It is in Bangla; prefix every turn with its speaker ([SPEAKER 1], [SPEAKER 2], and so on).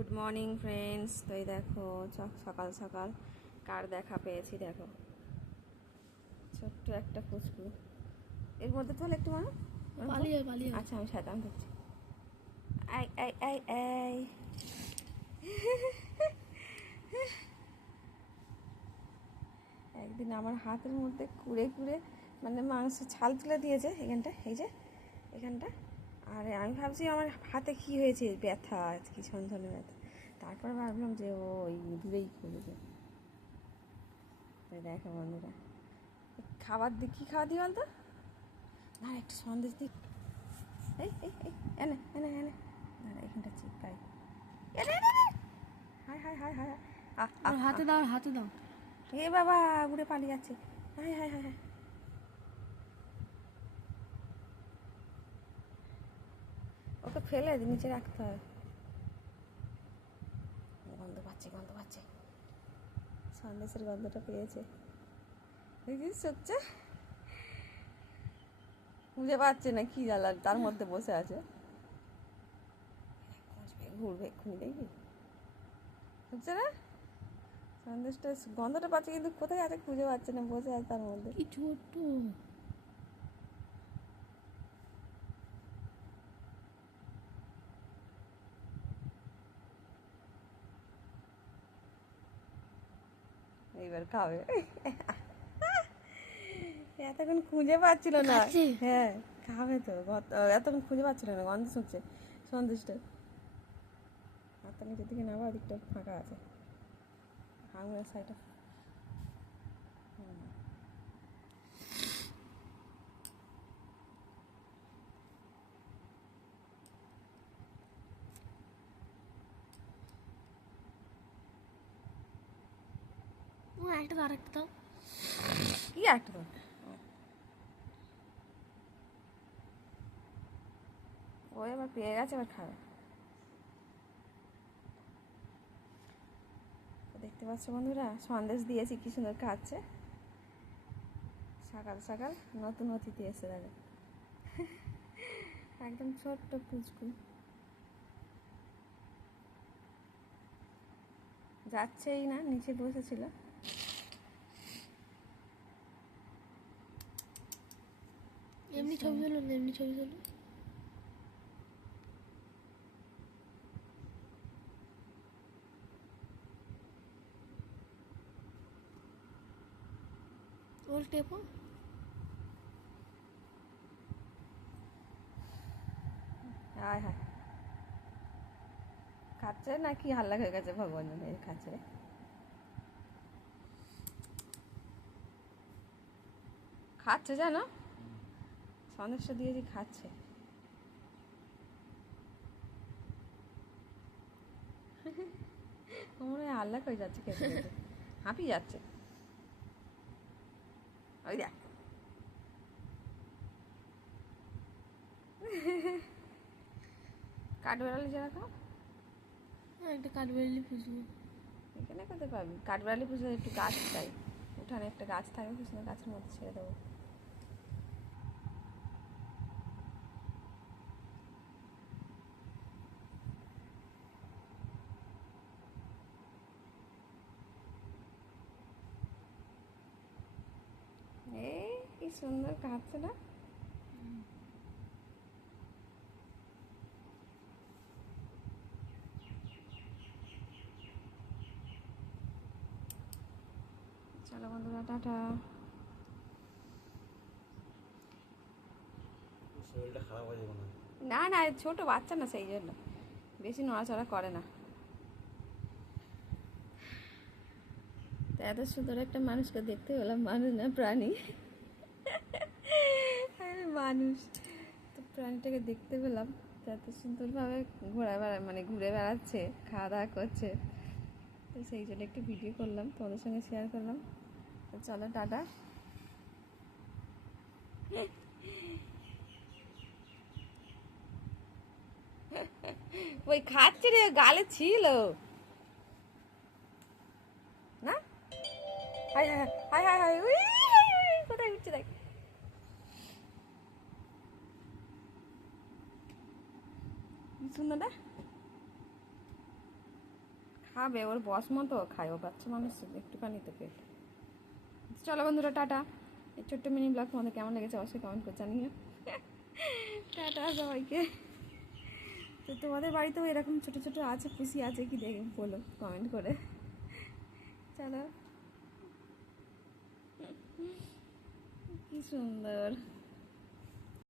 [SPEAKER 1] গুড মর্নিং ফ্রেন্ডস তো এই দেখো সকাল সকাল কার দেখা পেয়েছি দেখো। ছোট্ট একটা ফুচকু। এর মধ্যে তাহলে একটু মানে। আচ্ছা আমি করছি আই আই আই আই। একদিন আমার হাতের মধ্যে কুড়ে কুড়ে মানে মাংস ছাল তুলে দিয়েছে এখানটা এই যে এখানটা। আর আমি ভাবছি আমার হাতে কি হয়েছে ব্যথা কি ছনছনে ব্যথা। তারপর ভাবলাম যে ও ওই দূরেই করেছে দেখো বন্ধুরা খাবার দিক কী খাওয়া দিই বলতো? না একটু সন্দেশ দিক এই এই এই এনে এনে এনে। দাঁড়া এখানটা চিপকাই এনে এনে এনে। হাই হাই হাই হাই।
[SPEAKER 2] হাতে দাও আর হাতে দাও।
[SPEAKER 1] এ বাবা উড়ে পালিয়ে যাচ্ছে। হাই হাই হাই হাই। ওকে ফেলে নিচে রাখতে হয় গন্ধ পাচ্ছে গন্ধ পাচ্ছে। সন্দেশের গন্ধটা পেয়েছে। দেখিস হচ্ছে বুঝে পাচ্ছে না কি জ্বালার তার মধ্যে বসে আছে। ঘুরবে এক্ষুনি দেখবি। হচ্ছে না? সন্দেশটা, গন্ধটা পাচ্ছে কিন্তু কোথায় আছে খুঁজে পাচ্ছে না, বসে আছে তার মধ্যে।
[SPEAKER 2] কি ছোট্ট।
[SPEAKER 1] এইবার খাবে। এতক্ষণ খুঁজে পাচ্ছিল না। হ্যাঁ খাবে তো। এতক্ষণ খুঁজে পাচ্ছিল না গন্ধ শুনছে। সন্দেশটা হাতটা নিচের দিকে নামা ওদিকটা ফাঁকা আছে। আঙুলের সাইডটা
[SPEAKER 2] ও একটা দাও আরেকটা দাও
[SPEAKER 1] কি একটা তো ও এবার পেয়ে গেছে এবার খাবে দেখতে পাচ্ছ বন্ধুরা সন্দেশ দিয়েছি কি সুন্দর খাচ্ছে সকাল সকাল নতুন অতিথি এসে দেখো একদম ছোট্ট পুচকু যাচ্ছেই না নিচে বসেছিল
[SPEAKER 2] এমনি ছবি তোলো না এমনি ছবি তোলো ওর টেপো।
[SPEAKER 1] হায় খাচ্ছে না কি হাল্লা হয়ে গেছে ভগবান খাচ্ছে খাচ্ছে জানো? সন্দেশটা দিয়েছি খাচ্ছে। মনে হয় হাল্লা হয়ে যাচ্ছে খেতে হাঁপিয়ে যাচ্ছে। ওই দেখ। কাঠবেড়ালি যেরকম
[SPEAKER 2] হ্যাঁ একটা কাঠবেড়ালি পুষবো।
[SPEAKER 1] এখানে কোথায় পাবি? কাঠবেড়ালি পুষলে একটু গাছ চাই। উঠানে একটা গাছ থাকে পুষলে গাছের মধ্যে ছেড়ে দেবো এই কি সুন্দর কাঁদছে না? চলো বন্ধুরা টাটা।
[SPEAKER 3] শরীরটা খারাপ হয়ে যাবে না।
[SPEAKER 1] না না ছোট বাচ্চা না সেই জন্য। বেশি নড়াচড়া করে না। এত সুন্দর একটা মানুষকে দেখতে পেলাম মানুষ না প্রাণী। মানুষ তো প্রাণীটাকে দেখতে পেলাম এত সুন্দরভাবে ঘোরা বেড়া মানে ঘুরে বেড়াচ্ছে খাওয়া দাওয়া করছে তো সেই জন্য একটু ভিডিও করলাম তোমাদের সঙ্গে শেয়ার করলাম তো চলো টাটা ওই খাচ্ছে রে গালে ছিল না হাই হাই হাই হাই হাই উই, উই, কোথায় উঠছে দেখ কি সুন্দর খাবে, ওর বস মতো খায়। ও বাচ্চা মানুষ একটুখানি তো পেট। চলো বন্ধুরা, টাটা। এই ছোট্ট মিনি ব্লগ তোমাদের কেমন লেগেছে অবশ্যই কমেন্ট করে জানিও। টাটা সবাইকে। তো তোমাদের বাড়িতেও এরকম ছোট ছোট আছে খুশি আছে কি দেখে বলো কমেন্ট করে। চলো। কি সুন্দর।